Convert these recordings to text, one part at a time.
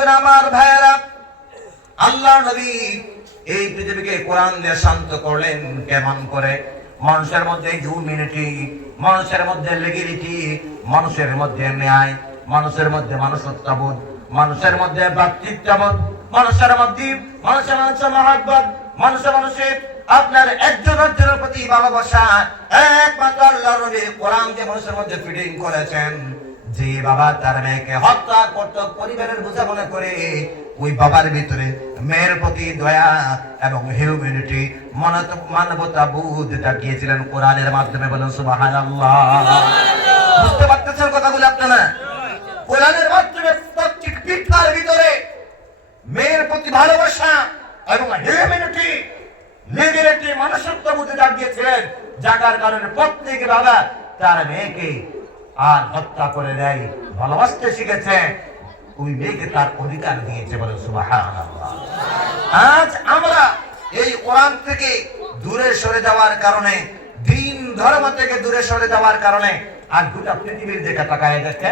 বন্ধুগণ, আমার ভাইয়েরা, আল্লাহ নবী এই পৃথিবীকে কোরআন দিয়ে শান্ত করলেন কেমন করে? মানুষের মধ্যে হিউম্যানিটি, মানুষের মধ্যে লেগিলিটি, মানুষের মধ্যে ন্যায়, মানুষের মধ্যে মনুষ্যত্ববোধ, মানুষের মধ্যে ভ্রাতৃত্ববোধ, মানুষের মধ্যে মানুষের মহব্বত, মানুষের আপনার একজন একজনের প্রতি ভালোবাসা। একমাত্র আল্লাহ নবী কোরআন যে মানুষের মধ্যে ফিটিং করেছেন, যে বাবা তার মেয়েকে হত্যা করত পরিবারের বোঝা মনে করে, ওই বাবার ভিতরে মেয়ের প্রতি দয়া এবং হিউম্যানিটি, মানবতা বোধ দেখিয়েছিলেন কোরআনের মাধ্যমে। বলেন সুবহানাল্লাহ। বুঝতে পারতেছেন কথাগুলো আপনারা? কোরআনের মাধ্যমে প্রত্যেক পিঠার ভিতরে মেয়ের প্রতি ভালোবাসা এবং হিউম্যানিটি, লিগ্যালিটি, মনুষ্যত্ব বোধ দেখিয়েছিলেন, যার কারণে প্রত্যেক বাবা তার মেয়েকে আর হত্যা করে দেয়, ভালোবাসতে শিখেছে, ওই মেয়েকে তার অধিকার দিয়েছে। বলে সুবহানাল্লাহ। আজ আমরা এই কোরআন থেকে দূরে সরে যাওয়ার কারণে, দিন ধর্ম থেকে দূরে সরে যাওয়ার কারণে আর গোটা পৃথিবীর দিকে তাকায় দেখে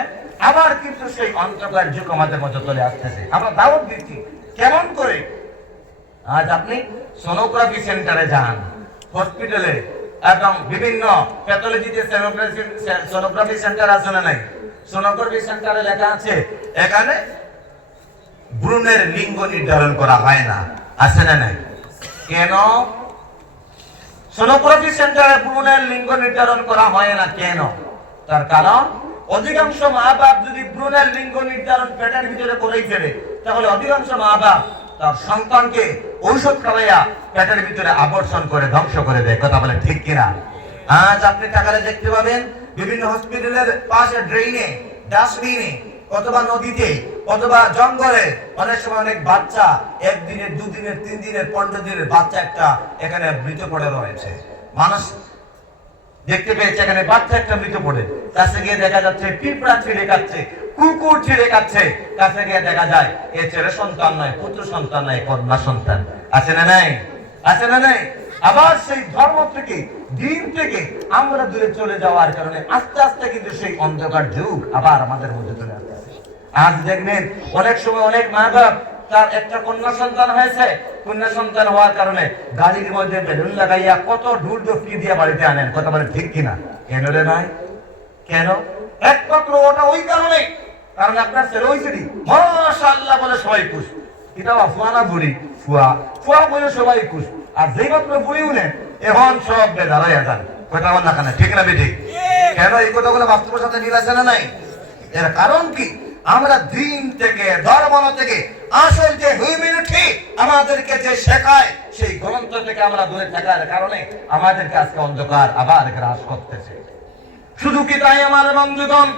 আবার কিন্তু সেই অন্ধকার যুগ আমাদের মধ্যে চলে আসতেছে। আমরা দাওয়াত দিচ্ছি কেমন করে? আজ আপনি সোনোগ্রাফি সেন্টারে যান, হসপিটালে এবং বিভিন্ন প্যাথোলজিতে সোনোগ্রাফি সেন্টার আছে না নাই? সোনোগ্রাফি সেন্টারে লেখা আছে এখানে ভ্রূণের লিঙ্গ নির্ধারণ করা হয় না, আছে না নাই? কেন সোনোগ্রাফি সেন্টারে ভ্রূণের লিঙ্গ নির্ধারণ করা হয় না? কেন? তার কারণ অধিকাংশ মা বাপ যদি ভ্রূণের লিঙ্গ নির্ধারণ পেটের ভিতরে করেই ফেলে, তাহলে অধিকাংশ মা বাপ তার সন্তানকে ঔষধ খাওয়াইয়া পেটের ভিতরে আবর্ষণ করে ধ্বংস করে দেয়। কথা বলে ঠিক কিনা? আজ আপনি তাকালে দেখতে পাবেন বিভিন্ন হসপিটালের পাশে ড্রেনে, ডাস্টবিনে, অথবা নদীতে, অথবা জঙ্গলে অনেক সময় অনেক বাচ্চা, একদিনের, দুদিনের, 3 দিনের, 15 দিনের বাচ্চা একটা এখানে মৃত পড়ে রয়েছে। মানুষ দেখতে পেয়েছে এখানে বাচ্চা একটা মৃত পড়ে, কাছে গিয়ে দেখা যাচ্ছে পিঁপড়া ছিঁড়ে খাচ্ছে, কুকুর ছিঁড়ে খাচ্ছে, কাছে গিয়ে দেখা যায় এ ছেলে সন্তান নয়, পুত্র সন্তান নয়, কন্যা সন্তান। আছে না নাই? আছে না নাই? আবার সেই ধর্ম থেকে, দিন থেকে আমরা দূরে চলে যাওয়ার কারণে আস্তে আস্তে কিন্তু সেই অন্ধকার যুগ আবার আমাদের মধ্যে চলে আসছে। আজ দেখবেন অনেক সময় অনেক মা বাপ তার একটা কন্যা সন্তান হয়েছে, কন্যা সন্তান হওয়ার কারণে গাড়ির মধ্যে বেলুন লাগাইয়া কত ঢুল ডুকি দিয়ে বাড়িতে আনেন। কথা বলে ঠিক কিনা? কেন রে ভাই? কেন? একমাত্র ওটা ওই কারণে, কারণ আপনার ছেলে হয়েছে মাশাআল্লাহ বলে সবাই খুশ। এটা ফুয়া না বুড়ি? ফুয়া। ফুয়া বলে সবাই খুশ। আর যেই মাত্র বুড়ি উঠেন এখন সব বেদারাইয়া যান। কথা বল না কেন? ঠিক না বেঠিক? কেন? এই কথাগুলো বাস্তবের সাথে মিল আছে না নাই? এর কারণ কি? আমরা দিন থেকে, ধর্ম থেকে, আসল যে হিউম্যানিটি আমাদেরকে যে শেখায়, সেই গ্রন্থ থেকে আমরা দূরে থাকার কারণে আমাদেরকে আজকে অন্ধকার আবার গ্রাস করতেছে। শুধু কি তাই আমার বন্ধুগণ?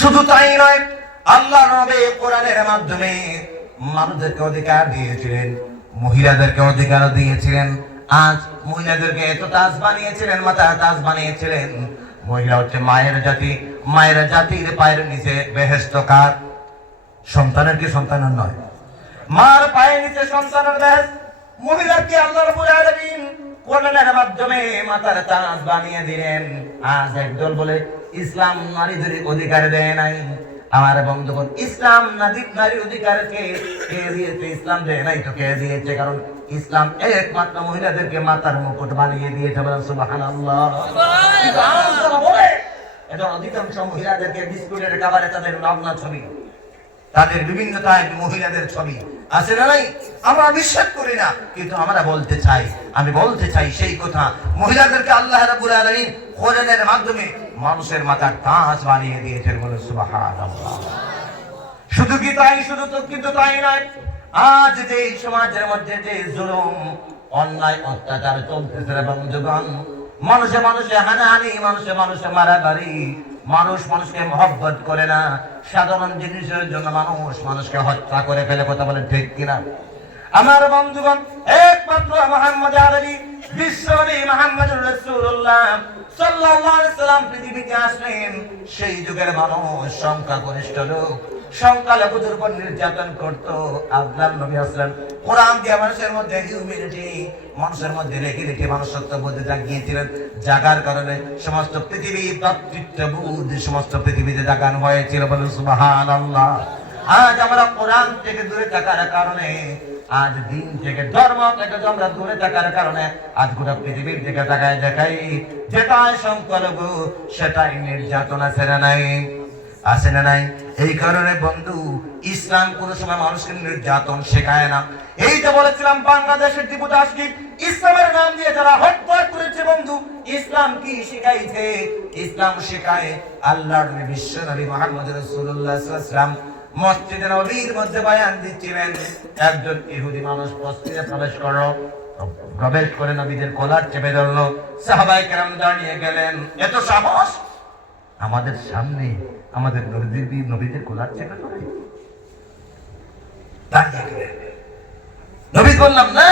শুধু তাই নয়, আল্লাহ নবী কোরআনের মাধ্যমে মানুষদেরকে অধিকার দিয়েছিলেন, মহিলাদেরকে অধিকার দিয়েছিলেন। আজ মহিলাদেরকে এত তাজ বানিয়েছিলেন, মাথায় তাজ বানিয়েছিলেন। মহিলা হচ্ছে মায়ের জাতি, মায়ের জাতির পায়ের নিচে বেহেশত কার? সন্তানের কি? সন্তানের নয়, মার পায়ের নিচে সন্তানের বেহেশত। মহিলাকে আল্লাহ রাব্বুল আলামিন কোরআনের মাধ্যমে মাথার তাজ বানিয়ে দিলেন। আজ একদল বলে ইসলাম নারীদের অধিকার দেয় নাই। আমার বন্ধুগণ, ইসলাম নারীর অধিকারকে কে দিয়েছে? ইসলাম দেয় নাই তো কে দিয়েছে? কারণ ইসলাম একমাত্র মহিলাদেরকে মাথার মুকুট বানিয়ে দিয়েছে। বলেন সুবহানাল্লাহ। এটা অধিকাংশ মহিলাদেরকে বিস্কুটের খাবারে তাদের নগ্ন ছবি, তাদের বিভিন্ন টাইপ মহিলাদের ছবি আছে না নাই? আমরা নিষেধ করি না, কিন্তু আমরা বলতে চাই, আমি বলতে চাই সেই কথা, মহিলাদেরকে আল্লাহ রাব্বুল আলামিন কোরআনের মাধ্যমে মানুষের মাথার তাজ বানিয়ে দিয়েছেন। বলেন সুবহানাল্লাহ। শুধু কি তাই? শুধু তো কিন্তু তাই নয়, আজ যে সমাজের মধ্যে যে জুলুম, অন্যায়, অত্যাচার চলতেছে বন্ধুগণ, মানুষে মানুষে হানাহানি, মানুষে মানুষে মারামারি, মানুষ মানুষকে মহব্বত করে না, সাধারণ জিনিসের জন্য মানুষ মানুষকে হত্যা করে ফেলে। কথা বলেন ঠিক কিনা? আমার বন্ধুগণ, একমাত্র মুহাম্মদ আরবি বিশ্বনবী মুহাম্মদুর রাসূলুল্লাহ সাল্লাল্লাহু আলাইহি সাল্লাম পৃথিবীতে আসলেন। সেই যুগের মানুষ সংখ্যাগরিষ্ঠ লোক সংখ্যালঘুদের উপর নির্যাতন করত। আল্লাহর নবী আসলেন কোরআন দিয়ে মানুষের মধ্যে হিউম্যানিটি, মানুষের মধ্যে লেখিলেখি মানুষত্ব বোধ জাগিয়েছিলেন। জাগার কারণে সমস্ত পৃথিবী ভ্রাতৃত্ববোধ সমস্ত পৃথিবীতে জাগানো হয়েছিল। বলে সুবহানাল্লাহ। আজ আমরা কোরআন থেকে দূরে থাকার কারণে, আজ দিন থেকে ধর্ম থেকে আমরা দূরে থাকার কারণে আজ গোটা পৃথিবীর দিকে তাকায় দেখাই যেটাই সংখ্যালঘু সেটাই নির্যাতন আছে না নাই, আছে না নাই। এই কারণে বন্ধু, ইসলাম কোন সময় মানুষকে নির্যাতন শেখায় না। এই যে বলেছিলাম বাংলাদেশের দীপু দাসকে ইসলামের নাম দিয়ে যারা হত্যা করেছে বন্ধু, ইসলাম কি শিখাইছে? ইসলাম শেখায় আল্লাহর নবী বিশ্ব নবী মুহাম্মদ রাসূলুল্লাহ সাল্লাল্লাহু আলাইহি ওয়াসাল্লাম মসজিদে নববীর মধ্যে বয়ান দিচ্ছিলেন। একজন ইহুদি মানুষ মসজিদে প্রবেশ করে নবীদের কলার চেপে ধরলো। সাহাবায়ে কেরাম দাঁড়িয়ে গেলেন। এত সাহস! আমাদের সামনে আমাদের নবীদের কলার চেপে ধরে দাঁড়িয়ে গেলেন। নবী বললাম, না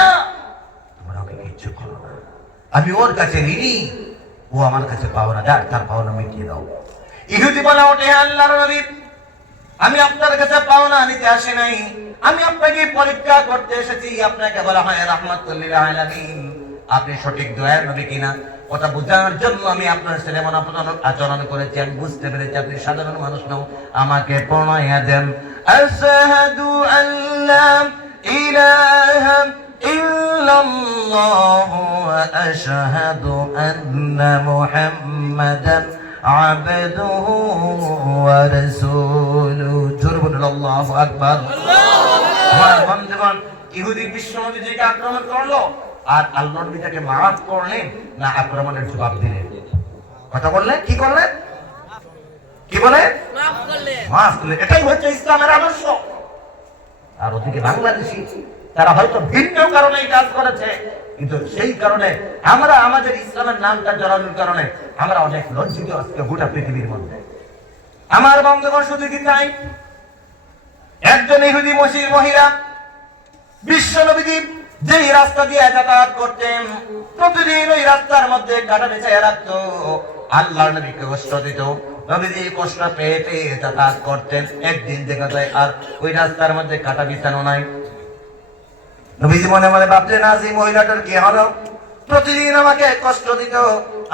তোমরা ওকে কিচ্ছু করো না, আমি ওর কাছে ঋণী, ও আমার কাছে পাওনা, যার তার পাওনা মিটিয়ে দাও। ইহুদি বলে ওঠে, আল্লাহর নবী, আমি আপনার কাছে পাওনা নিতে আসি নাই, আমি আপনাকে পরীক্ষা করতে এসেছি। আপনাকে বলা হয় রাহমাতুল লিল আলামিন, আপনি সঠিক দয়ার নবী কিনা ওটা বোঝার জন্য আমি আপনার সাথে এমন আচরণ করেছি। আমি বুঝতে পেরেছি আপনি সাধারণ মানুষ নও, আমাকে প্রণয়া দেন। আশহাদু আল্লা ইলাহা ইল্লাল্লাহ ওয়া আশহাদু আন্না মুহাম্মাদান আবদুহু ওয়া রাসূলুহু। জোরে বলুন আল্লাহু আকবার। আমার বন্ধুগণ, ইহুদি বিশ্ব নবীজিকে আক্রমণ করলো, আর আল্লাহর নবী তাকে মাফ করলেন না আক্রমণের জবাব দিলেন? কথা বললেন, কি করলেন? কি বলে? মাফ করলেন। এটাই হচ্ছে ইসলামের আদর্শ। আর ওদিকে বাংলাদেশি তারা হয়তো ভিন্ন কারণে এই কাজ করেছে, কিন্তু সেই কারণে আমরা আমাদের ইসলামের নামটা জড়ানোর কারণে আমরা অনেক লজ্জিত আজকে গোটা পৃথিবীর মধ্যে। আমার বন্ধুগণ, শুধু কি তাই? একজন ইহুদি মহিলা বিশ্ব নবীজি যেই রাস্তা দিয়ে যাতায়াত করতেন, প্রতিদিন ওই রাস্তার মধ্যে কাঁটা বিছাইয়া রাখতো, আল্লাহর নবীকে কষ্ট দিত। নবীজি কষ্ট পেয়ে পেয়ে যাতায়াত করতেন। একদিন দেখা যায় আর ওই রাস্তার মধ্যে কাঁটা বিছানো নাই। নবীজি মনে মনে ভাবলেন, আজ এই মহিলাটার কি হলো? প্রতিদিন আমাকে কষ্ট দিত,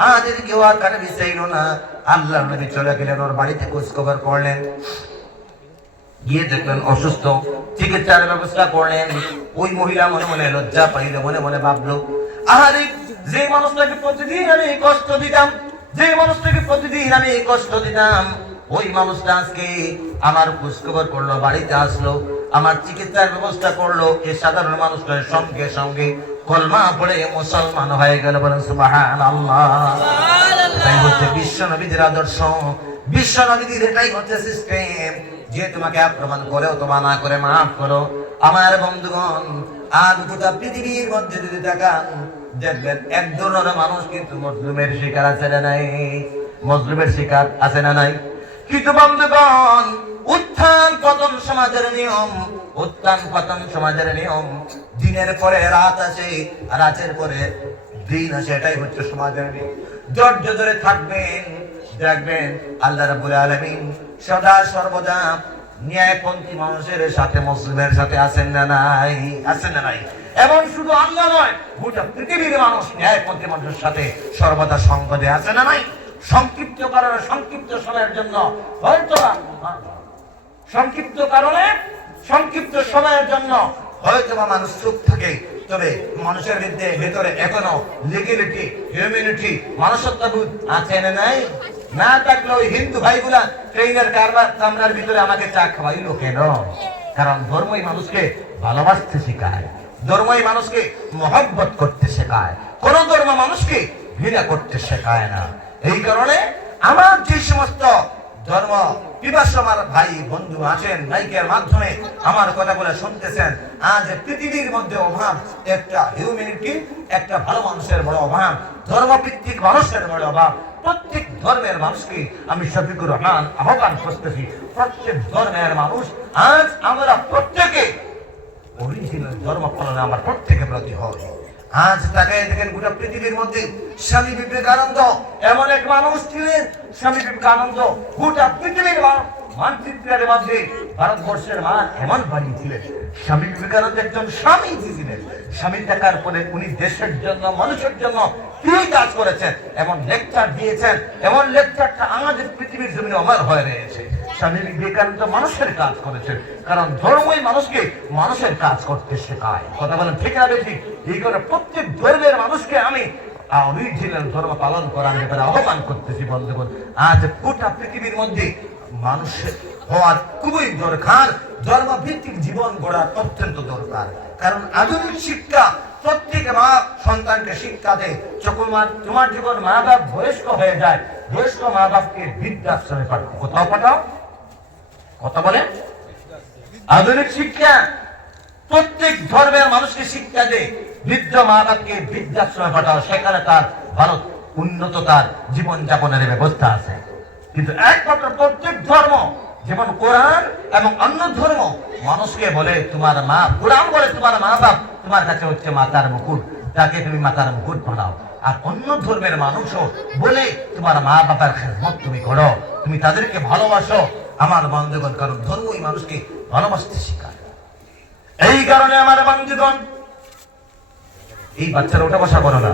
আজ কেউ আর কাঁটা বিছাইল না। আল্লাহর নবী চলে গেলেন, ওর বাড়িতে খোঁজ খবর করলেন, গিয়ে দেখলেন অসুস্থ, চিকিৎসার ব্যবস্থা করলেন। ওই মহিলা মনে মনে লজ্জা পাইল, মনে মনে ভাবলো, আহারে, যে মানুষটাকে প্রতিদিন আমি কষ্ট দিতাম, যে মানুষটাকে প্রতিদিন আমি কষ্ট দিতাম, ওই মানুষটা আজকে আমার খোঁজ খবর করলো, বাড়িতে আসলো, আমার চিকিৎসার ব্যবস্থা করলো। এই সাধারণ মানুষটার সঙ্গে সঙ্গে কলমা পড়ে মুসলমান হয়ে গেল। বলেন সুবহানাল্লাহ। তাই হচ্ছে বিশ্ব নবীদের আদর্শ, বিশ্ব নবীদের এটাই হচ্ছে সিস্টেম, যে তোমাকে আক্রমণ করেও তোমা না করে মাফ করো। আমার বন্ধুগণ, আজ গোটা পৃথিবীর মধ্যে যদি তাকান, দেখবেন এক ধরনের মানুষ কিন্তু মজলুমের শিকার আছে না নাই? মজলুমের শিকার আছে না নাই? কিন্তু বন্ধুগণ, উত্থান পতন সমাজের নিয়ম, উত্থান পতন সমাজের নিয়ম। দিনের পরে রাত আসে, রাতের পরে দিন আসে, এটাই হচ্ছে সমাজের নিয়ম। ধৈর্য ধরে থাকবেন, দেখবেন আল্লাহ রাব্বুল আলামিন সদা সর্বদা ন্যায়পন্থী মানুষের সাথে, মুসলিমের সাথে আছেন না নাই? আছেন না নাই? এবং শুধু আল্লাহ নয়, গোটা পৃথিবীর মানুষ ন্যায়পন্থী মানুষের সাথে সর্বদা সংকটে আছে না নাই? সংক্ষিপ্ত কারণে, সংক্ষিপ্ত সময়ের জন্য হয়তো সংক্ষিপ্ত কারণে, সংক্ষিপ্ত সময়ের জন্য হয়তো মানুষ চুপ থাকে, তবে মানুষের ভেতরে এখনো লিগ্যালিটি, হিউম্যানিটি, মানুষত্ববোধ আছে না নাই? না থাকলে ওই হিন্দু ভাইগুলা ট্রেনের কামরার ভিতরে আমাকে চা খাওয়াইলো কেন? কারণ ধর্মই মানুষকে ভালোবাসতে শেখায়, ধর্মই মানুষকে মহব্বত করতে শেখায়, কোন ধর্ম মানুষকে ঘৃণা করতে শেখায় না। এই কারণে আমার যে সমস্ত ধর্ম পিপাসু আমার ভাই বন্ধু আছেন, মাইকের মাধ্যমে আমার কথা বলে শুনতেছেন, আজ পৃথিবীর মধ্যে অভাব একটা হিউম্যানিটি, একটা ভালো মানুষের বড় অভাব, ধর্মভিত্তিক মানুষের বড় অভাব। প্রত্যেক ধর্মের মানুষকে আমি শফিকুর রহমান আহ্বান করতেছি, প্রত্যেক ধর্মের মানুষ আজ আমরা প্রত্যেকে অরিজিনাল ধর্ম পালনে আমার প্রত্যেকে প্রতি হয়। আজ তাকায় দেখেন গোটা পৃথিবীর মধ্যে স্বামী বিবেকানন্দ এমন এক মানুষ ছিলেন, স্বামী বিবেকানন্দ গোটা পৃথিবীর মানচিত্রের মধ্যে ভারতবর্ষের মান এমন বানিয়েছিলেন। স্বামী বিবেকানন্দ একজন স্বামী ছিলেন, স্বামী থাকার পরে উনি দেশের জন্য, মানুষের জন্য কি কাজ করেছেন, এমন লেকচার দিয়েছেন, এমন লেকচারটা আমাদের পৃথিবীর জমিনে অমর হয়ে রয়েছে। স্বামী বিবেকানন্দ মানুষের কাজ করেছেন, কারণ ধর্মই মানুষকে মানুষের কাজ করতে শেখায়। কথা বলেন ঠিক না বেশি? এই করে প্রত্যেক ধর্মের মানুষকে আমি অরিজিনাল ধর্ম পালন করার ব্যাপারে আহ্বান করতেছি। বন্ধুগণ, আজ গোটা পৃথিবীর মধ্যে মানুষের হওয়ার খুবই দরকার, ধর্মভিত্তিক জীবন গড়ার অত্যন্ত দরকার। কারণ আধুনিক শিক্ষা প্রত্যেক মা সন্তানকে শিক্ষা দেয়, তোমার জীবন মা বাপ বয়স্ক হয়ে যায়, বয়স্ক মা বাপকে বৃদ্ধাশ্রমে পাঠাও। কোথাও পাঠাও? কথা বলে আধুনিক শিক্ষা প্রত্যেক ধর্মের মানুষকে শিক্ষা দেয়, বৃদ্ধ মা বাপকে বৃদ্ধাশ্রমে পাঠাও, সেখানে তার ভালো উন্নত তার জীবন যাপনের ব্যবস্থা আছে। কিন্তু একমাত্র প্রত্যেক ধর্ম, যেমন কোরআন এবং অন্য ধর্ম, মানুষকে বলে তোমার মা, কোরআন বলে তোমার মা বাপ তোমার কাছে হচ্ছে মাতার মুকুট, তাকে তুমি মাতার মুকুট বানাও। আর অন্য ধর্মের মানুষও বলে তোমার মা বাবার খেদমত তুমি করো, তুমি তাদেরকে ভালোবাসো। আমার বন্ধুগণ, কারণ ধর্মই মানুষকে ভালোবাসতে শেখায়। এই কারণে আমার বন্ধুগণ, এই বাচ্চারা ওঠা বসা করো না।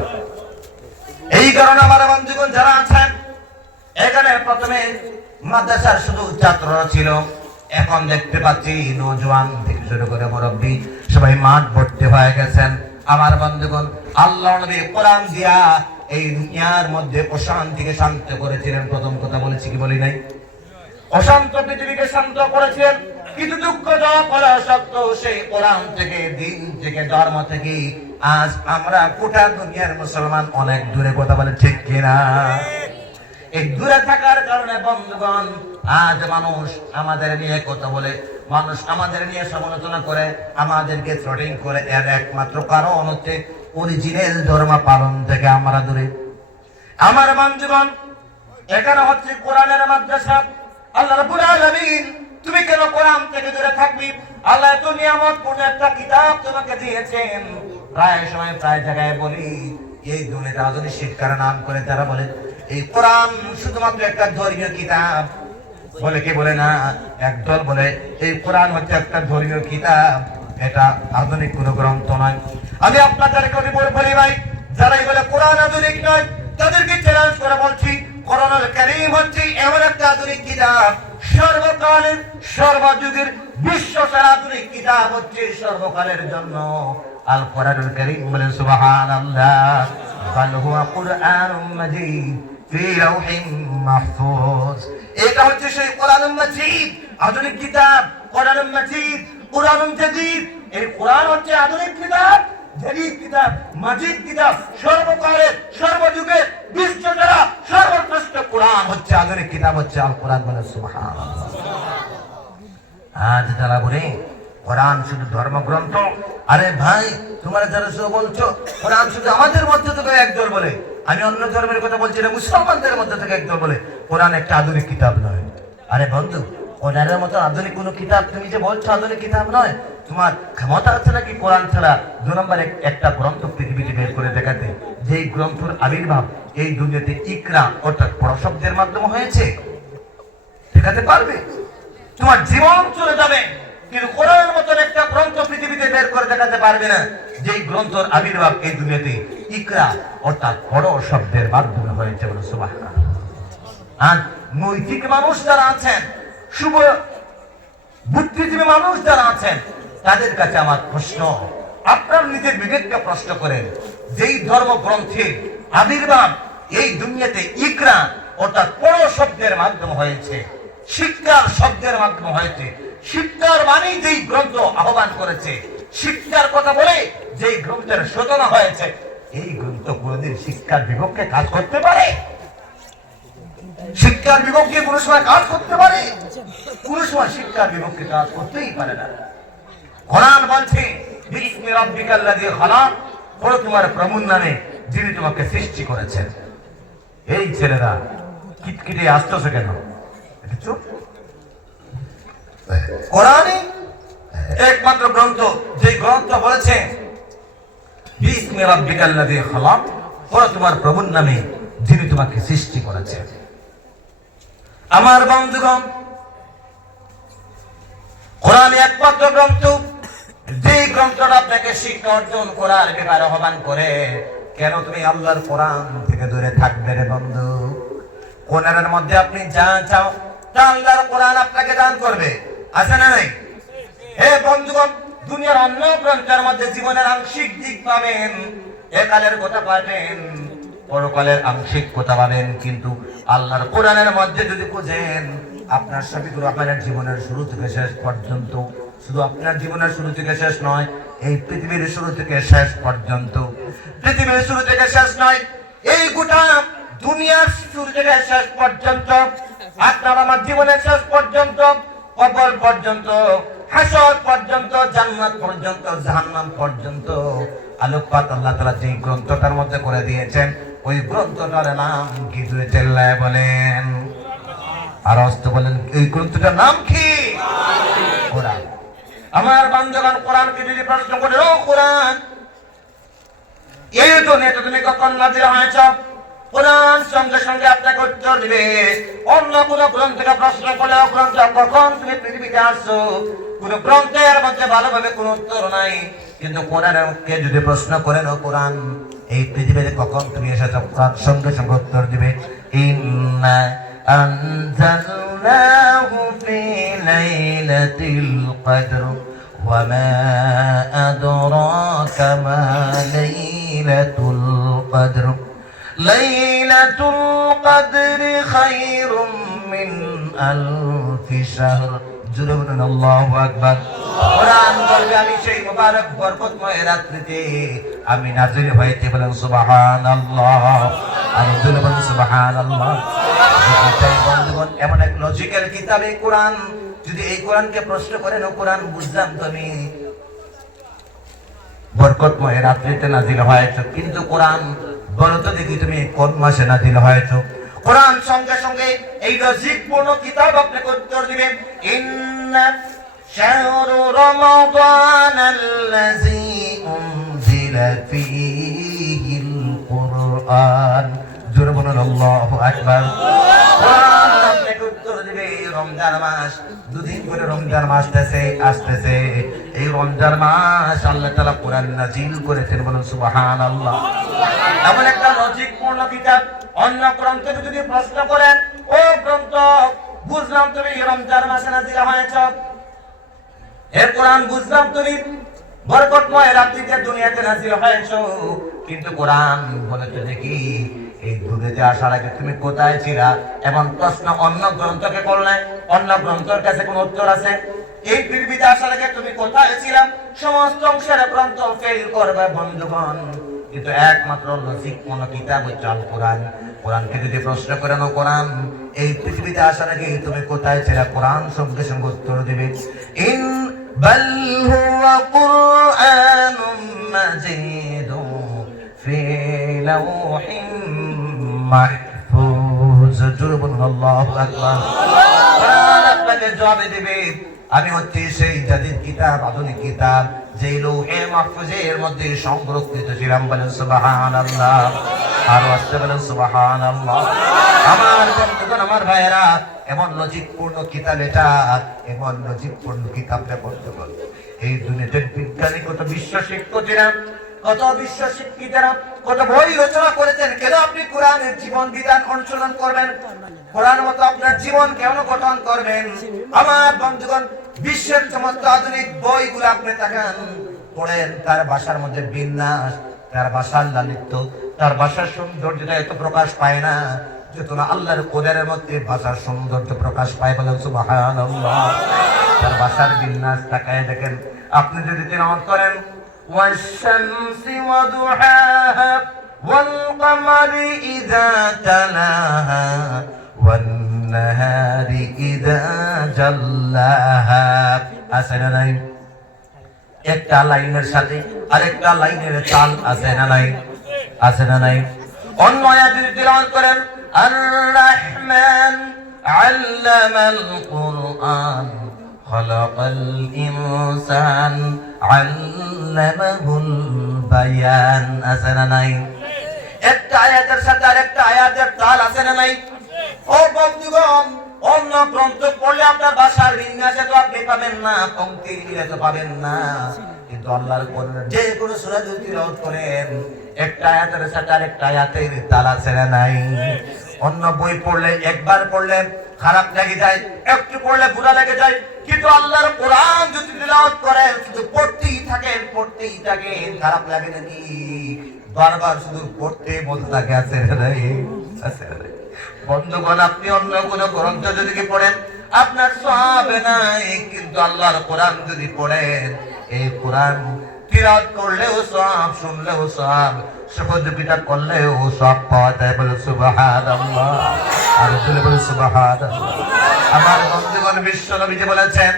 এই কারণে আমার বন্ধুগণ যারা আছেন এখানে, প্রথমে মাদ্রাসার শুধু ছাত্ররা ছিল, এখন দেখতে পাচ্ছি নওজোয়ান থেকে শুরু করে মুরব্বী সবাই মাঠ ভর্তি হয়ে গেছেন। আমার বন্ধুগণ, আল্লাহ নবী কোরআন দিয়া এই দুনিয়ার মধ্যে অশান্তিকে শান্ত করেছিলেন। প্রথম কথা বলেছি কি বলি নাই? অশান্ত পৃথিবীকে শান্ত করেছিলেন। কিন্তু দুঃখজনক হলো সত্য, সেই কোরআন থেকে, দিন থেকে, ধর্ম থেকে আজ আমরা গোটা দুনিয়ার মুসলমান অনেক দূরে। কথা বলে ঠিক কিনা? এই দূরে থাকার কারণে বন্ধুগণ, আজ মানুষ আমাদের নিয়ে কথা বলে, মানুষ আমাদের নিয়ে সমালোচনা করে, আমাদেরকে থ্রেটিং করে। এর একমাত্র কারণ হচ্ছে অরিজিনাল ধর্ম পালন থেকে আমরা দূরে। আমার বন্ধুগণ, এখানে হচ্ছে কোরআনের মাদ্রাসা। আল্লাহ রাব্বুল আলামিন, তুমি কেন কোরআন থেকে দূরে থাকবি? আল্লাহ এত নিয়ামত, কোন একটা কিতাব তোমাকে দিয়েছেন। প্রায় সময় প্রায় জায়গায় বলি, এই দুনিয়াতে আধুনিক শিক্ষার নাম করে তারা বলে এই কোরআন শুধুমাত্র একটা ধর্মীয় কিতাব। বলে কি বলে না? একদল বলে এই কোরআন হচ্ছে একটা ধর্মীয় কিতাব, এটা আধুনিক কোনো গ্রন্থ নয়। আমি আপনাদেরকে বলি ভাই, যারাই বলে কোরআন আধুনিক নয়, তাদেরকে চ্যালেঞ্জ করে বলছি, কোরআনুল কারীম হচ্ছে এমন একটা আধুনিক কিতাব, সর্বকালের সর্বযুগের বিশ্ব সেরা আধুনিক কিতাব হচ্ছে সর্বকালের জন্য আল কোরআনুল কারীম। বলেন সুবহানাল্লাহ। বাল হুয়া কুরআনুম মাজিদ ফি লাওহিম মাহফুজ। এটা হচ্ছে সেই কোরআনুল মাজিদ, আধুনিক কিতাব, কোরআনুল মাজিদ, কোরআনুল জাদীদ। এই কোরআন হচ্ছে আধুনিক কিতাব, জাদীদ কিতাব, মাজিদ কিতাব, সর্বকালের সর্বযুগের বিশ্ব সেরা সর্বশ্রেষ্ঠ কোরআন হচ্ছে আধুনিক কিতাব, হচ্ছে আল কোরআন। বলেন সুবহানাল্লাহ। আজ যারা বলে কোরআন শুধু ধর্মগ্রন্থ, আরে ভাই তোমরা যারা শুধু বলছো কোরআন শুধু আমাদের মধ্যে থেকে একদল বলে, আমি অন্য ধর্মের কথা বলছি না, মুসলমানদের মধ্যে থেকে একদল বলে কোরআন একটা আধুনিক কিতাব নয়। আরে বন্ধু, কোরআনের মতো আধুনিক কোনো কিতাব তুমি যে বলছো আধুনিক কিতাব নয়, তোমার ক্ষমতা আছে নাকি কোরআন ছাড়া 2 নম্বর একটা গ্রন্থ পৃথিবীতে বের করে দেখাতে, যেই গ্রন্থের আবির্ভাব এই দুনিয়াতে ইকরা অর্থাৎ পড়া শব্দের মাধ্যমে হয়েছে? দেখাতে পারবে? তোমার জীবন চলে যাবে, কিন্তু কোরআনের মতন একটা গ্রন্থ পৃথিবীতে বের করে দেখাতে পারবে না, যেই গ্রন্থের আবির্ভাব এই দুনিয়াতে ইকরা অর্থাৎ বড় শব্দের মাধ্যমে হয়েছে। বলে সুবহানাল্লাহ। আর নৈতিক মানুষ যারা আছেন, শুভ বুদ্ধিজীবী মানুষ যারা আছেন, তাদের কাছে আমার প্রশ্ন, আপনার নিজের বিবেককে প্রশ্ন করেন, যেই ধর্মগ্রন্থের আবির্ভাব এই দুনিয়াতে ইকরা অর্থাৎ বড় শব্দের মাধ্যমে হয়েছে, শিক্ষার শব্দের মাধ্যমে হয়েছে, শিক্ষার বাণী যেই গ্রন্থ আহ্বান করেছে, শিক্ষার কথা বলে যেই গ্রন্থের সূচনা হয়েছে, এই গ্রন্থ কোনদিন শিক্ষার বিপক্ষে কাজ করতে পারে? শিক্ষার বিপক্ষে কোন সময় কাজ করতে পারে? কোন সময় শিক্ষার বিপক্ষে কাজ করতেই পারে না। কোরআন বলছে বিসমি রাব্বিকাল্লাযী খালাক, পড়ো তোমার প্রভুর নামে যিনি তোমাকে সৃষ্টি করেছেন। এই ছেলেরা কিটকিটে আসতেছে কেন? চুপ। কোরআনই একমাত্র গ্রন্থ, যে গ্রন্থ বলেছে বিসমি রাব্বিকাল্লাযী খালাক, পড়ো তোমার প্রভুর নামে যিনি তোমাকে সৃষ্টি করেছেন। আমার বন্ধুগণ, কোরআন একমাত্র গ্রন্থ, যে গ্রন্থটা আপনাকে শিক্ষা অর্জন করার ব্যাপারে আহ্বান করে। কেন তুমি আল্লাহর কোরআন থেকে দূরে থাকবে রে বন্ধু? কোরআনের মধ্যে আপনি যা চাও তা আল্লাহর কোরআন আপনাকে দান করবে, আছে না নাই? হে বন্ধুগণ, দুনিয়ার অন্য গ্রন্থের মধ্যে জীবনের আংশিক দিক পাবেন, একালের কথা পাবেন, পরকালের আংশিক কথা পাবেন, কিন্তু আল্লাহর কোরআনের মধ্যে যদি খুঁজেন, আপনার সবগুলো আপনার জীবনের শুরু থেকে শেষ পর্যন্ত, শুধু আপনার জীবনের শুরু থেকে শেষ নয়, এই পৃথিবীর শুরু থেকে শেষ পর্যন্ত, পৃথিবীর শুরু থেকে শেষ নয়, এই গোটা দুনিয়ার শুরু থেকে শেষ পর্যন্ত, আপনার আমার জীবনের শেষ পর্যন্ত, কবর পর্যন্ত, হাসর পর্যন্ত, জান্নাত পর্যন্ত, জাহান্নাম পর্যন্ত আলোকপাত আল্লাহ তাআলা যে গ্রন্থটার মধ্যে করে দিয়েছেন, ওই গ্রন্থটার নাম কি? জুড়ে চিল্লায় বলেন, আর অস্ত বলেন, এই গ্রন্থটার নাম কি? কোরআন। আমার বান্দরবান, কোরআনকে যদি প্রশ্ন করে, ও কোরআন, এই দুনিয়াতে তুমি কখন নাযিল হয়েছ? কোরআন সঙ্গে সঙ্গে আপনাকে উত্তর দিবে। অন্য কোন গ্রন্থকে প্রশ্ন করলে, গ্রন্থ কখন তুমি পৃথিবীতে আসছো, কোন গ্রন্থের মধ্যে ভালোভাবে কোন উত্তর নাই। কিন্তু কোরআনকে যদি প্রশ্ন করেন, ও কোরআন, এই পৃথিবীতে কখন তুমি এসেছো, কোরআন সঙ্গে সঙ্গে উত্তর দিবে, ইন্না আনজালনাহু ফি লাইলাতিল কদর ওয়া মা আদরাকা মা লাইলাতুল কদর লাইলাতুল কদরি খায়রুম মিন আলফি শাহর। জোরে বলুন আল্লাহু আকবার। কোরআন বলবে, আমি সেই মুবারক বরকতময় রাত্রিতে আমি নাযিল হয়েছি, বলেন সুবহানাল্লাহ, আর জোরে বলুন সুবহানাল্লাহ। বন্ধুগণ, এমন এক লজিক্যাল কিতাব এই কোরআন, যদি এই কোরআনকে প্রশ্ন করেন, ও কোরআন, বুঝলাম তুমি বরকতময় রাত্রিতে নাযিল হয়েছে, কিন্তু কোরআন বলো তো দেখি তুমি কোন মাসে নাযিল হয়েছে? কোরআন সঙ্গে সঙ্গে এই লজিকপূর্ণ কিতাব আপনাকে উত্তর দিবে, ইন্না শাহরু রমাদানাল্লাযী উনজিলা ফীহিল কুরআন। জোরে বলুন আল্লাহু আকবার। কোরআন আপনাকে উত্তর দিবে, রমজান মাস, দুদিন করে রমজান মাস আসতেছে, এই রমজান মাস আল্লাহ তাআলা কোরআন নাযিল করেছেন, বলুন সুবহানাল্লাহ। এমন একটা লজিকপূর্ণ কিতাব, অন্য গ্রন্থকে যদি প্রশ্ন করেন, ও গ্রন্থ, বুঝলাম তুমি রমজান মাসে নাযিল হয়েছ, এর কোরআন বুঝলাম তুমি বরকতময় রাত্রিতে দুনিয়াতে নাযিল হয়েছ, কিন্তু কোরআন বলেছে দেখি এই দুনিয়াতে আসার আগে তুমি কোথায় ছিলা? এমন প্রশ্ন অন্য গ্রন্থকে করলে, অন্য গ্রন্থের কাছে কোন উত্তর আছে? এই পৃথিবীতে আসার আগে তুমি কোথায় ছিলাম? সমস্ত অংশের গ্রন্থ ফেল করবে বন্ধুগণ, কিন্তু একমাত্র লজিকপূর্ণ কিতাব হচ্ছে আল কোরআন। কোরআনকে যদি প্রশ্ন করেন, কোরআন, এই পৃথিবীতে আসার আগে তুমি কোথায় ছিলা? কোরআন সঙ্গে সঙ্গে উত্তর দিবে, ইন বাল হুয়া কুরআনুম মাজিদুন ফি লাওহিম মাহফুজ। জোরে বলুন আল্লাহু আকবার। কোরআন আপনাকে জবাব দিবে, আমি হচ্ছি সেই জাতির কিতাব, আধুনিক কিতাব, যে লৌহে মাহফুজের মধ্যে সংরক্ষিত ছিলাম, বলেন সুবহানাল্লাহ, আর আসতে বলেন সুবহানাল্লাহ। আমার বন্ধুগণ, আমার ভাইয়েরা, এমন লজিকপূর্ণ কিতাব এটা, এমন লজিকপূর্ণ কিতাবটা বন্ধুগণ, এই দুনিয়াতে বিজ্ঞানী কত বিশ্ব শিক্ষিতরা, কত বিশ্ব শিক্ষিতরা কত বই রচনা করেছেন, কেন আপনি কোরআনের জীবন বিধান অনুসরণ করবেন? কোরআন মতো আপনার জীবন কেন গঠন করবেন? আমার বন্ধুগণ, বিশ্বের সমস্ত আধুনিক বইগুলো আপনি তাকান, পড়েন, তার ভাষার মধ্যে বিন্যাস, তার ভাষার লালিত্য, তার ভাষার সৌন্দর্যটা এত প্রকাশ পায় না যত না আল্লাহর কোরআনের মধ্যে ভাষার সৌন্দর্য প্রকাশ পায়, বলেন সুবহানাল্লাহ। তার ভাষার বিন্যাস তাকায় দেখেন, আপনি যদি তিলাওয়াত করেন, ওয়াশ-শামসি ওয়া দুহাহা ওয়াল কমারি ইযা তালাহা ওয়ান নাহারি ইযা জাল্লাহা, আছে না নাই? একটা লাইনের সাথে আরেকটা লাইনের তাল আছে না নাই? আছে না নাই? অন্য আয়াত যদি তিলাওয়াত করেন, আর রাহমান আল্লামাল কুরআন খালাকাল ইনসান আল্লামাহুল বায়ান, আছে না নাই? একটা আয়াতের সাথে আরেকটা আয়াতের তাল আছে না নাই? ও বন্ধুগণ, অন্য গ্রন্থ পড়লে আপনার ভাষার বিন্যাসে তো আপনি পাবেন না, পংক্তি মিলে তো পাবেন না, কিন্তু আল্লাহর কোরআনের যে কোনো সূরা যদি তিলাওয়াত করেন, একটা আয়াতের সাথে আরেকটা আয়াতের তাল আছে না নাই? অন্য বই পড়লে, একবার পড়লে খারাপ লেগে যায়, একটু পড়লে বুড়া লেগে যায়, কিন্তু আল্লাহর কোরআন যদি তিলাওয়াত করেন শুধু পড়তেই থাকেন খারাপ লাগে নাকি? বারবার শুধু পড়তে বলতে থাকে আছে রে। বন্ধুগণ, আপনি অন্য কোন গ্রন্থ যদি পড়েন আপনার সওয়াব নাই, কিন্তু আল্লাহর কোরআন যদি পড়েন, এই কোরআন তিলাওয়াত করলেও সওয়াব, শুনলেও সওয়াব, সহযোগিতা করলেও সওয়াব পাওয়া যায়। বলে সুবহানাল্লাহ, আর বলে সুবহানাল্লাহ। আমার বন্ধুগণ, বিশ্বনবী যে বলেছেন,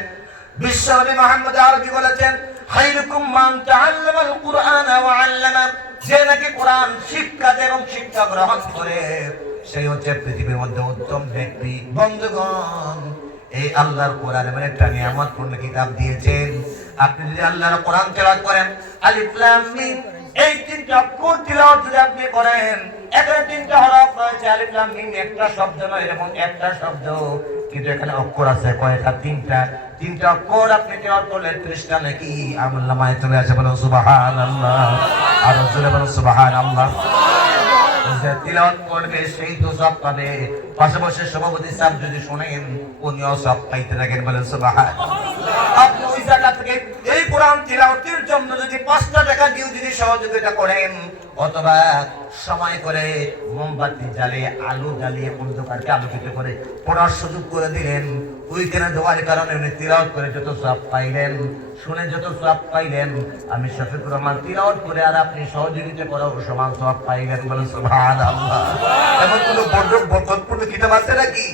বিশ্বনবী মুহাম্মদ আরবি বলেছেন, খায়রুকুম মান তাআল্লামাল কুরআন ওয়া আল্লামা, যে নাকি কোরআন শিক্ষা দেয় এবং শিক্ষা গ্রহণ করে সেই হচ্ছে পৃথিবীর মধ্যে উত্তম ব্যক্তি। বন্ধুগণ, এই আল্লাহর কোরআন এমন একটা নিয়ামতপূর্ণ কিতাব দিয়েছেন, আপনি যদি আল্লাহর কোরআন তেলাওয়াত করেন, আলিফ লাম মিম এই তিনটা অক্ষর তিলাওয়াত যদি আপনি করেন, এখানে তিনটা হরফ রয়েছে, আলিফ লাম মিম একটা শব্দ নয়, এরকম একটা শব্দ, কিন্তু এখানে অক্ষর আছে কয়টা? তিনটা অক্ষর আপনি তেলাওয়াত করলে 30টা নাকি আমলনামায় চলে আসে। বলুন সুবহানাল্লাহ, আর জোরে বলুন সুবহানাল্লাহ। যে তিলাওয়াত করবে সেই তো সওয়াব পাবে, পাশাপাশি সভাপতি সাহেব যদি শুনেন উনিও সওয়াব পাইতে থাকেন। বলেন সুবহানাল্লাহ। আপনি ওই জায়গা থেকে এই কোরআন তিলাওয়াতের জন্য যদি 5টা টাকা দিয়ে যদি সহযোগিতা করেন, অথবা সময় করে মোমবাতি জ্বালিয়ে আলো জ্বালিয়ে অন্ধকারকে আলোকিত করে পড়ার সুযোগ করে দিলেন, ওইখানে দেওয়ার কারণে উনি তিলাওয়াত করে যত সওয়াব পাইলেন, শুনে যত সওয়াব পাইলেন, আমি শফিকুর রহমান তিলাওয়াত করে আর আপনি সহযোগিতা করাও সমান সওয়াব পাইলেন। বলেন সুবহানাল্লাহ। এমন কোন বরকতপূর্ণ কিতাব আছে নাকি?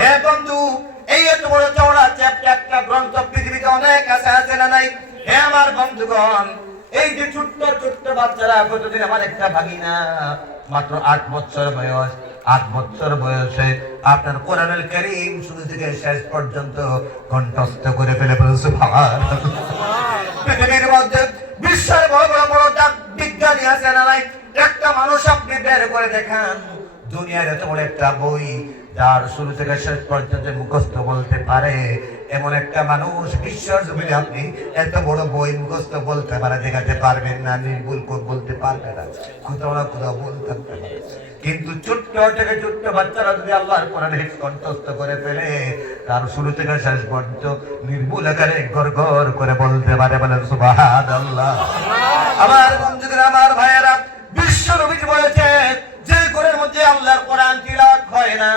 হে বন্ধু, এই এত বড় চওড়া চ্যাপ্টার একটা গ্রন্থ পৃথিবীতে অনেক আছে না নাই? হে আমার বন্ধুগণ, এই যে ছোট্ট বাচ্চারা, কতদিন আমার একটা ভাগিনা মাত্র 8 বছর বয়স, 8 বছর বয়সে আপনার কোরআনুল কারীম শুরু থেকে শেষ পর্যন্ত কণ্ঠস্থ করে ফেলে। সুবহানাল্লাহ। পৃথিবীর মধ্যে বিশ্বের বড় বড় বিজ্ঞানী আছে না নাই? একটা মানুষ আপনি বের করে দেখান, দুনিয়ার এত বড় একটা বই যার শুরু থেকে শেষ পর্যন্ত মুখস্থ বলতে পারে, এমন একটা মানুষ বিশ্বের জমিনে আপনি এত বড় বই মুখস্থ বলতে পারে দেখাতে পারবেন না, নির্ভুল বলতে পারবে না, কোথাও না কোথাও বলতে পারবে। কিন্তু ছোট্ট বাচ্চারা যদি আল্লাহর কোরআন কণ্ঠস্থ করে ফেলে, তার শুরু থেকে শেষ পর্যন্ত নির্ভুল আকারে গড় করে বলতে পারে। বলেন সুবহানাল্লাহ। আমার বন্ধুরা, আমার ভাইয়েরা, বিশ্ব নবী বলেছেন, যে ঘরের মধ্যে আল্লাহর কোরআন তিলাওয়াত হয় না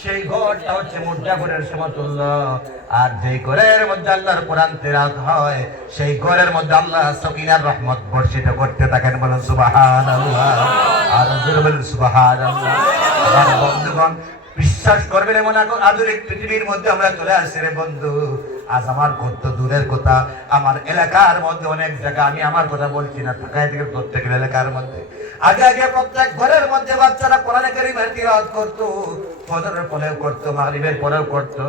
সেই ঘরটা হচ্ছে মুর্দা ঘরের সমতুল্য, আর যে ঘরের মধ্যে আল্লাহর কোরআন তিলাওয়াত হয় সেই ঘরের মধ্যে আল্লাহ সকিনার রহমত বর্ষিত করতে থাকেন। বলেন সুবহানাল্লাহ, আর জোরে বলেন সুবহানাল্লাহ। আমার বন্ধুগণ, বিশ্বাস করবেন, এমন আধুনিক পৃথিবীর মধ্যে আমরা চলে আসছি রে বন্ধু। আজ আমার ঘর তো দূরের কথা, আমার এলাকার মধ্যে অনেক জায়গা, আমি আমার কথা বলছি না, ঢাকায় থেকে প্রত্যেক এলাকার মধ্যে আগে প্রত্যেক ঘরের মধ্যে বাচ্চারা কোরআন কারীমের তিলাওয়াত করতো, ফজরের পরেও করতো, মাগরিবের পরেও করতো।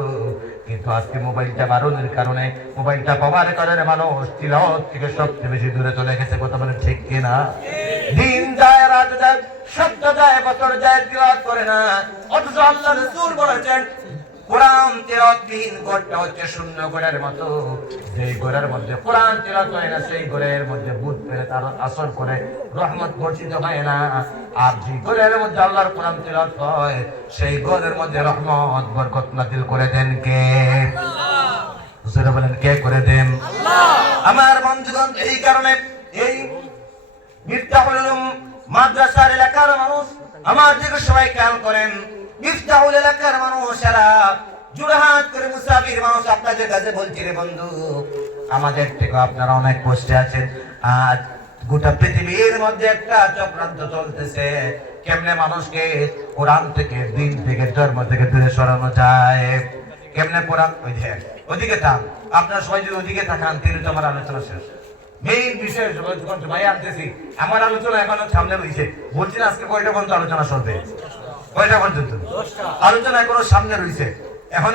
কিন্তু আজকে মোবাইলটা বাড়ানোর কারণে, মোবাইলটা পাওয়ার কারণে মানুষ তিলাওয়াত থেকে সবচেয়ে বেশি দূরে চলে গেছে। কথা বলেন ঠিক কিনা? দিন যায়, রাত যায়, সপ্তাহ যায়, বছর যায়, তিলাওয়াত করে না। অথচ আল্লাহ রাসূল বলেছেন, কোরআন তিলাওয়াতবিহীন ঘরটা হচ্ছে শূন্য ঘরের মতো। যেই ঘরের মধ্যে কোরআন তিলাওয়াত হয় না সেই ঘরের মধ্যে ভূত প্রেত তার আসর করে রহমত বর্ষিত হয় না। আর যে ঘরের মধ্যে আল্লাহর কোরআন তিলাওয়াত হয় সেই ঘরের মধ্যে রহমত বরকত নাযিল করে দেন কে? আল্লাহ। বলেন, কে করে দেন? আল্লাহ। আমার বন্ধুগণ, এই কারণে এই মিফতাহুল উলুম মাদ্রাসার এলাকার মানুষ আমার দিকে সবাই খেয়াল করেন। মিফতাহুল এলাকার মানুষেরা জোড়হাত করে মুসাফির মানুষ আপনাদের কাছে বলছি রে বন্ধু, আমাদের থেকে আপনারা অনেক কষ্টে আছেন। আজ গোটা পৃথিবীর মধ্যে একটা চক্রান্ত চলতেছে, কেমনে মানুষকে কোরআন থেকে, দিন থেকে, ধর্ম থেকে দূরে সরানো যায়। কেমনে কোরআন, ওদিকে থাক, আপনারা সবাই যদি ওদিকে থাকান তিনি তো আমার আলোচনা শেষ। মেইন বিষয় যখন ভাই আনতেছি, আমার আলোচনা এখনো সামনে রয়েছে। বলছি না আজকে কয়টা পর্যন্ত আলোচনা চলবে? কয়টা পর্যন্ত আলোচনা এখনো সামনে রয়েছে। এখন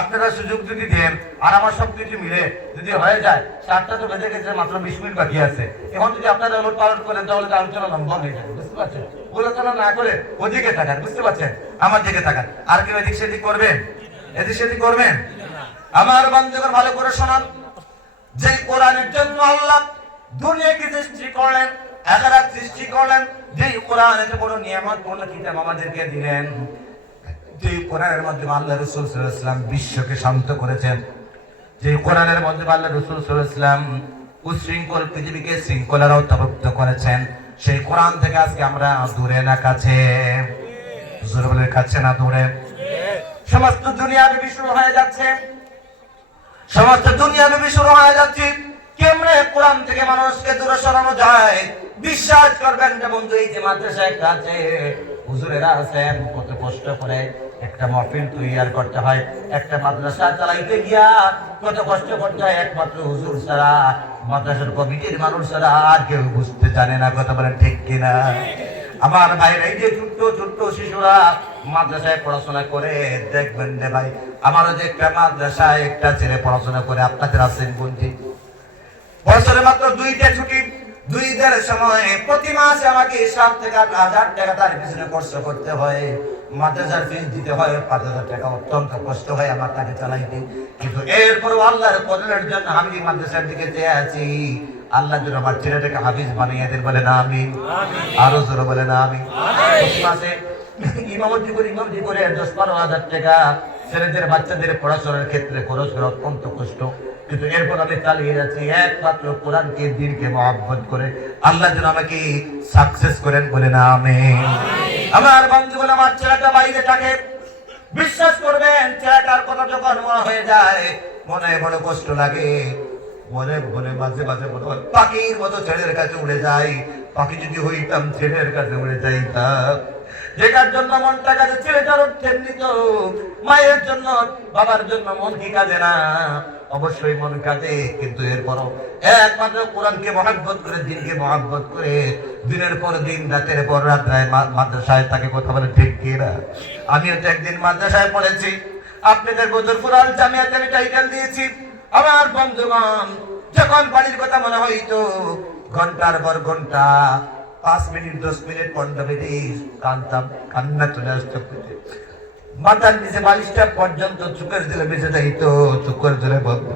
আপনারা সুযোগ যদি দেন আর আমার সবকিছু মিলে যদি হয়ে যায়, 4টা তো বেজে গেছে, মাত্র 20 মিনিট বাকি আছে। এখন যদি আপনারা ওলট পালট করেন তাহলে আলোচনা লম্বা হয়ে যাবে, বুঝতে পারছেন? আলোচনা না করে ওদিকে থাকান, বুঝতে পারছেন? আমার দিকে থাকান। আর কেউ এদিক সেদিক করবেন? এদিক সেদিক করবেন? আমার বন্ধুগণ, ভালো করে শোনান। যে কোরআনের জন্য আল্লাহ দুনিয়াকে সৃষ্টি করলেন, আখিরাত সৃষ্টি করলেন, যে কোরআন এত বড় নিয়ামত পূর্ণ কিতাব আমাদেরকে দিলেন, যে কোরআনের মধ্যে আল্লাহ রাসূল সাল্লাল্লাহু আলাইহি ওয়াসাল্লাম বিশ্বকে শান্ত করেছেন, যে কোরআনের মধ্যে আল্লাহ রাসূল সাল্লাল্লাহু আলাইহি ওয়াসাল্লাম উশৃঙ্খল পৃথিবীকে শৃঙ্খলার আওতাভুক্ত করেছেন, সেই কোরআন থেকে আজকে আমরা দূরে না কাছে? জোরে বলে কাছে না দূরে? সমস্ত দুনিয়াব্যাপী শুরু হয়ে যাচ্ছে, সমস্ত দুনিয়াব্যাপী শুরু হয়ে যাচ্ছে কেমনে কোরআন থেকে মানুষকে দূরে সরানো যায়। বিশ্বাস করবেন যে বন্ধু, এই যে মাদ্রাসা একটা আছে, হুজুরেরা আছেন, কত কষ্ট করে একটা মাহফিল তৈরি করতে হয়, একটা মাদ্রাসা চালাইতে গিয়া কত কষ্ট করতে হয়, একমাত্র হুজুর ছাড়া, মাদ্রাসার কমিটির মানুষ ছাড়া আর কেউ বুঝতে জানে না। কথা বলেন ঠিক কিনা? আমার ভাইরা, এই যে ছোট্ট ছোট্ট শিশুরা মাদ্রাসায় পড়াশোনা করে, দেখবেন যে ভাই, আমারও যে একটা মাদ্রাসায় একটা ছেলে পড়াশোনা করে, আপনাদের আছেন বন্ধু, বছরে মাত্র 2টা ছুটি, 2 দিনের সময় প্রতি মাসে আমাকে 7 থেকে 8,000 টাকা তার পিছনে খরচ করতে হয়, মাদ্রাসার ফিস দিতে হয় 5,000 টাকা। অত্যন্ত কষ্ট হয় আমার তাকে চালাইতে, কিন্তু এরপরও আল্লাহর কোরআনের জন্য আমি মাদ্রাসার দিকে চেয়ে আছি। আল্লাহ যেন আমার ছেলেটাকে হাফিজ বানিয়ে দেন, বলে না আমিন? আরো জোরে বলে না আমিন? প্রতি মাসে ইমামতি করে 10-12,000 টাকা ছেলেদের বাচ্চাদের পড়াশোনার ক্ষেত্রে খরচ করে, অত্যন্ত কষ্ট, কিন্তু এরপর আমি চালিয়ে যাচ্ছি একমাত্র কোরআনকে, দিনকে মহব্বত করে। আল্লাহ যেন আমাকে সাকসেস করেন, বলে না আমিন? আমার বন্ধুগণ, আমার ছেলেটা বাইরে থাকে, বিশ্বাস করবেন ছেলেটার কথা যখন মনে হয়ে যায়, মনে বড় কষ্ট লাগে, মনে মনে মাঝে মাঝে মনে হয় পাখির মতো ছেলের কাছে উড়ে যাই, পাখি যদি হইতাম ছেলের কাছে উড়ে যাইতাম। যেটার জন্য মনটা কাজে, ছেলেটার তেমনি তো মায়ের জন্য, বাবার জন্য মন কি কাজে না? অবশ্যই মন কাজে, কিন্তু এরপরও একমাত্র কোরআনকে মহব্বত করে, দিনকে মহব্বত করে, দিনের পর দিন, রাতের পর রাত মাদ্রাসায় তাকে। কথা বলে ঠিক কিনা? আমিও তো একদিন মাদ্রাসায় পড়েছি, আপনাদের বদরপুর আল জামিয়াতে আমি টাইটেল দিয়েছি। আমার বন্ধুগণ, যখন বাড়ির কথা মনে হইতো, ঘন্টার পর ঘন্টা, 5 মিনিট 10 মিনিট 15 মিনিট কাঁদতাম, কান্না চলে আসতো, মাথার নিচে বালিশটা পর্যন্ত চোখের জলে বেঁচে যাইত, চোখের জলে বন্ধ।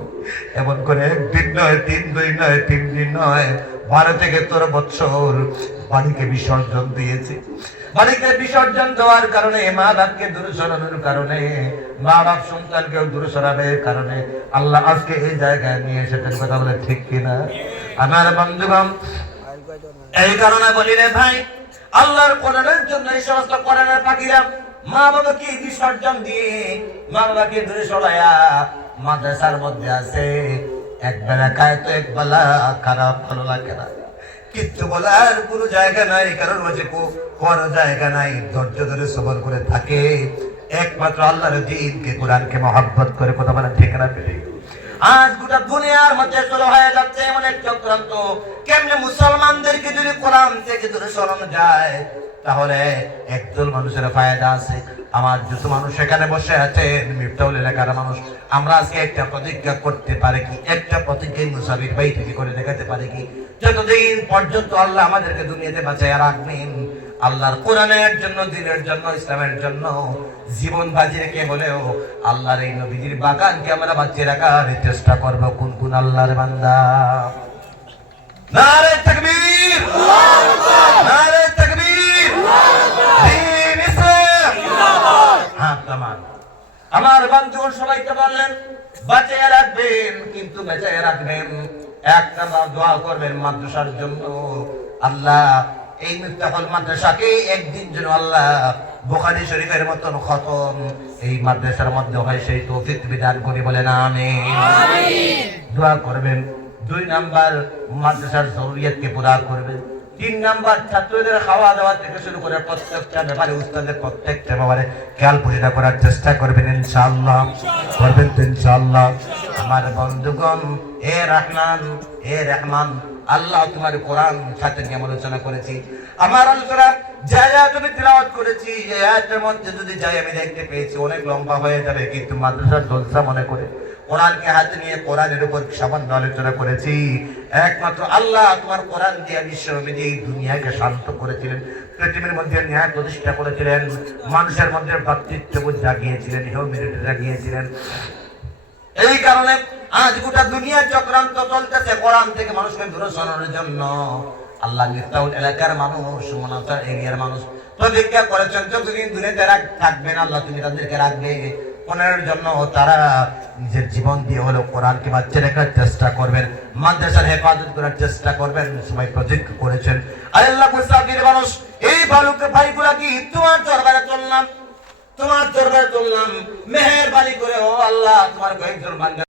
এমন করে 1 দিন নয়, 3 দিন নয়, 3 দিন নয়, 12 থেকে 13 বছর বাড়িকে বিসর্জন দিয়েছি। বাড়িতে বিসর্জন দেওয়ার কারণে, মা বাপকে দূরে সরানোর কারণে, মা বাপ সন্তানকেও দূরে সরাবের কারণে আল্লাহ আজকে এই জায়গায় নিয়ে এসেছেন। কথা বলে ঠিক কিনা? আমার বন্ধুগণ, এই কারণে বলি রে ভাই, আল্লাহর কোরআনের জন্য এই সমস্ত কোরআনের পাখিরা মা বাবাকে বিসর্জন দিয়ে, মা বাবাকে দূরে সরাইয়া মাদ্রাসার মধ্যে আছে, একবেলা খায় তো একবেলা খারাপ, ভালো লাগে না, কিচ্ছু বলার কোনো জায়গা নাই, কারণ হচ্ছে কোনো জায়গা নাই, ধৈর্য ধরে সবর করে থাকে, একমাত্র আল্লাহর দিনকে, কোরআনকে মহব্বত করে। কথা বলা ঠিক না? পেলে আজ গোটা দুনিয়ার মধ্যে শুরু হয়ে যাচ্ছে এমন এক চক্রান্ত, কেমনে মুসলমানদেরকে যদি কোরআন থেকে দূরে সরানো যায়, তাহলে একদল মানুষের ফায়দা আছে। আমার যত মানুষ এখানে বসে আছেন, মিফতাহুল এলাকার মানুষ, আমরা আজকে একটা প্রতিজ্ঞা করতে পারি কি? একটা প্রতিজ্ঞা মুসাফির ভাই থেকে করে দেখাতে পারি কি? যতদিন পর্যন্ত আল্লাহ আমাদেরকে দুনিয়াতে বাঁচাইয়া রাখবেন, আল্লাহর কোরআনের জন্য, দিনের জন্য, ইসলামের জন্য জীবন বাজি রেখে হলেও আল্লাহর এই নবীজির বাগানকে আমরা বাঁচিয়ে রাখার চেষ্টা করবো। কোন কোন আল্লাহর বান্দা? নারে তাকবীর, নারে তাকবীর, দ্বীন ইসলাম জিন্দাবাদ। হ্যাঁ, তামাম। আমার বন্ধুগণ, সবাইকে বললেন বাঁচিয়ে রাখবেন, কিন্তু বাঁচিয়ে রাখবেন, এক নাম্বার দোয়া করবেন মাদ্রাসার জন্য। আল্লাহ এই মিফতাহুল মাদ্রাসাকে একদিন যেন আল্লাহ বুখারী শরীফের মতন খতম এই মাদ্রাসার মধ্যে হয়, সেই তৌফিক বিধান করি, বলেন আমিন। দোয়া করবেন। 2 নাম্বার মাদ্রাসার জরুরিয়াতকে পুরা করবেন। 3 নাম্বার ছাত্রদের খাওয়া দাওয়া থেকে শুরু করে প্রত্যেকটা ব্যাপারে, উস্তাদের প্রত্যেকটা ব্যাপারে খেয়াল পরিচর্যা করার চেষ্টা করবেন ইনশাআল্লাহ। করবেন তো ইনশাআল্লাহ? আমার বন্ধুগণ, এ রহমান, এ রহমান, আল্লাহ তোমার কোরআন সাথে নিয়ে আলোচনা করেছি। আমার আলোচনা যাই তুমি তিলাওয়াত করেছি, এই আয়াতের মধ্যে যদি যাই আমি দেখতে পেয়েছি অনেক লম্বা হয়ে যাবে, কিন্তু মাদ্রাসার জলসা মনে করে কোরআনকে হাতে নিয়ে কোরআনের উপর সামান্য আলোচনা করেছি। একমাত্র আল্লাহ তোমার কোরআন দিয়ে বিশ্বনবী এই দুনিয়াকে শান্ত করেছিলেন, পৃথিবীর মধ্যে ন্যায় প্রতিষ্ঠা করেছিলেন, মানুষের মধ্যে ভ্রাতৃত্ববোধ জাগিয়েছিলেন, হিউম্যানিটি জাগিয়েছিলেন। এই কারণে আজ গোটা দুনিয়া চক্রান্ত চলতেছে কোরআন থেকে মানুষকে দূরে সরানোর জন্য। আল্লাহ মিফতাহুল এলাকার মানুষ, মুনাফা এরিয়ার মানুষ প্রতিজ্ঞা করেছেন যতদিন দুনিয়াতে থাকবেন আল্লাহ তুমি তাদেরকে রাখবে। 15 জন্য তারা নিজের জীবন দিয়ে হলো কোরআনকে বাচ্চা রাখার চেষ্টা করবেন, মাদ্রাসার হেফাজত করার চেষ্টা করবেন, সবাই প্রতিজ্ঞা করেছেন। আল্লাহ মুসাফির মানুষ এই ভাইগুলা কি তোমার দরবারে চললাম, তোমার দরবারে চললাম, মেহেরবানি করে ও আল্লাহ তোমার কয়েকজন বান্দা